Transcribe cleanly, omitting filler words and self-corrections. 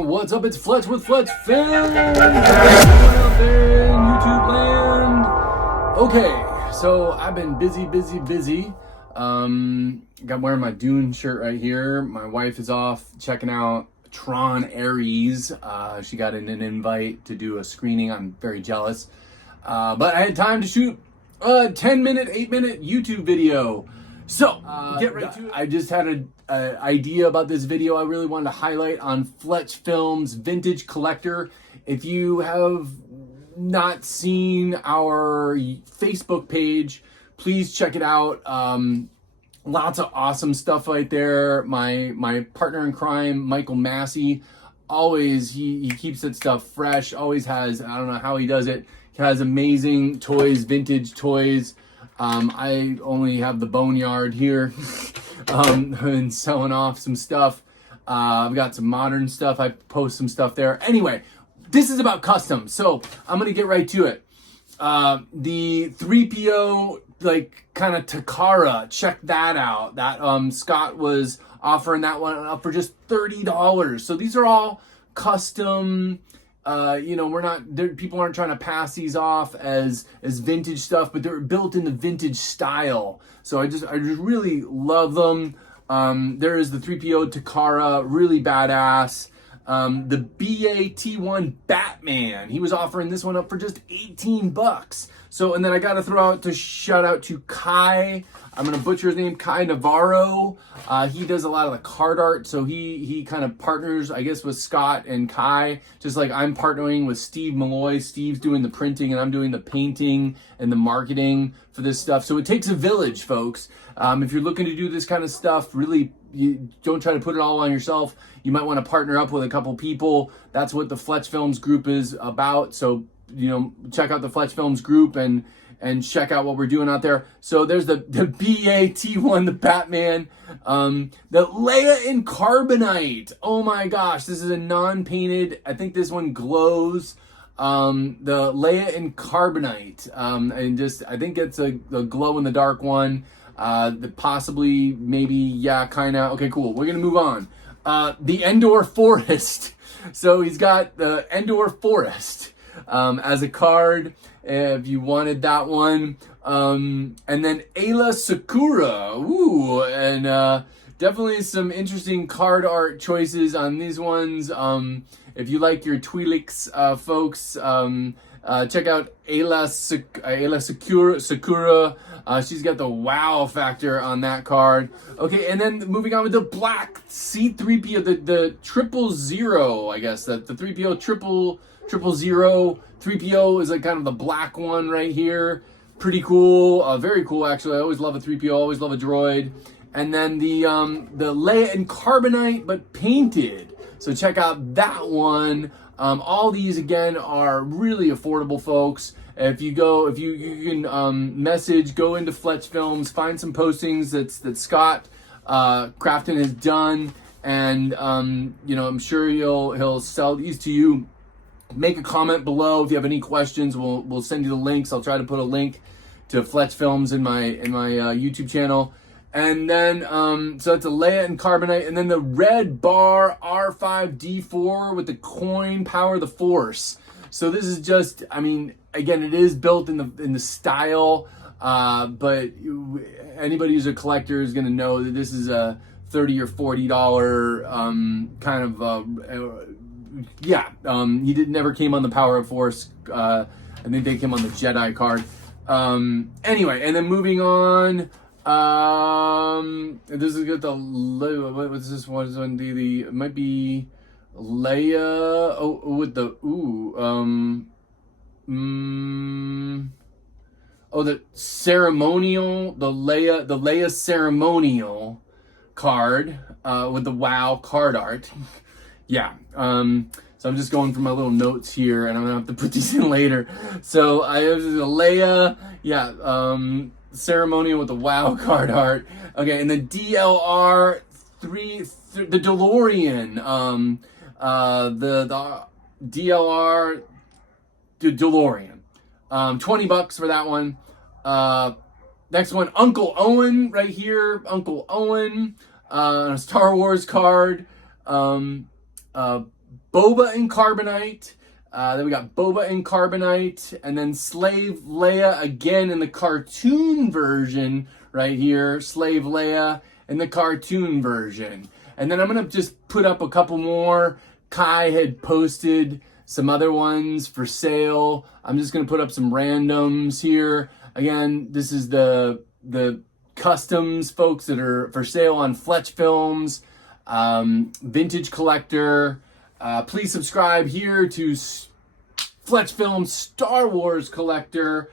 What's up? It's Fletch with Fletch Films. Out there in YouTube land. Okay, so I've been busy. Got wearing my Dune shirt right here. My wife is off checking out Tron Ares. She got an invite to do a screening. I'm very jealous. But I had time to shoot a 10-minute, 8-minute YouTube video. So, get right to it. I just had an idea about this video I really wanted to highlight on Fletch Films Vintage Collector. If you have not seen our Facebook page, please check it out. Lots of awesome stuff right there. My partner in crime, Michael Massey, always, he keeps that stuff fresh, always has, I don't know how he does it. He has amazing toys, vintage toys. I only have the boneyard here and selling off some stuff. I've got some modern stuff. I post some stuff there. Anyway, this is about custom, so I'm going to get right to it. The 3PO, like, kind of Takara, check that out. That Scott was offering that one up for just $30. So these are all custom. We're not, people aren't trying to pass these off as vintage stuff, but they're built in the vintage style. So I just really love them. There is the 3PO Takara, really badass. The BAT1 Batman, he was offering this one up for just $18. So, and then I got to throw out to shout out to Kai. I'm going to butcher his name, Kai Navarro. He does a lot of the card art. So he kind of partners, I guess, with Scott and Kai, just like I'm partnering with Steve Malloy. Steve's doing the printing and I'm doing the painting and the marketing for this stuff. So it takes a village, folks. If you're looking to do this kind of stuff, really, you don't try to put it all on yourself. You might want to partner up with a couple people. That's what the Fletch Films group is about. So, check out the Fletch Films group and check out what we're doing out there. So there's the BAT1, the Batman, the Leia in Carbonite. Oh my gosh, this is a non-painted, I think this one glows. The Leia in Carbonite, I think it's a glow in the dark one. Possibly, maybe, yeah, kind of. Okay, cool. We're going to move on. The Endor Forest. So he's got the Endor Forest as a card, if you wanted that one. And then Ayla Sakura. Ooh, and definitely some interesting card art choices on these ones. If you like your Twi'leks, folks, check out Ayla Sakura. She's got the wow factor on that card. Okay, and then moving on with the black C3PO, the 000, I guess, the 3PO 000. 3PO is like kind of the black one right here. Pretty cool, very cool actually. I always love a 3PO, always love a droid. And then the Leia in Carbonite, but painted. So check out that one. All these again are really affordable, folks. If you can message, go into Fletch Films, find some postings that Scott Crafton has done, and I'm sure he'll sell these to you. Make a comment below if you have any questions. We'll send you the links. I'll try to put a link to Fletch Films in my YouTube channel. And then, so that's a Leia in Carbonite. And then the red bar R5D4 with the coin Power the Force. So this is just, again, it is built in the style, but anybody who's a collector is going to know that this is a $30 or $40 kind of, he never came on the Power of Force. I think they came on the Jedi card. Anyway, and then moving on. This is good. What's this one? It might be Leia. Oh, with the the ceremonial, the Leia ceremonial card with the wow card art. Yeah. So I'm just going through my little notes here, and I'm gonna have to put these in later. So I have the Leia, ceremonial with the wow card art. Okay, and then DLR 3, the DeLorean, the DLR DeLorean, $20 for that one. Next one, Uncle Owen right here, Uncle Owen, Star Wars card. Boba and Carbonite. Then we got Boba and Carbonite, and then Slave Leia again in the cartoon version right here. Slave Leia in the cartoon version. And then I'm going to just put up a couple more. Kai had posted some other ones for sale. I'm just going to put up some randoms here. Again, this is the customs folks that are for sale on Fletch Films, Vintage Collector. Please subscribe here to Fletch Films Star Wars Collector.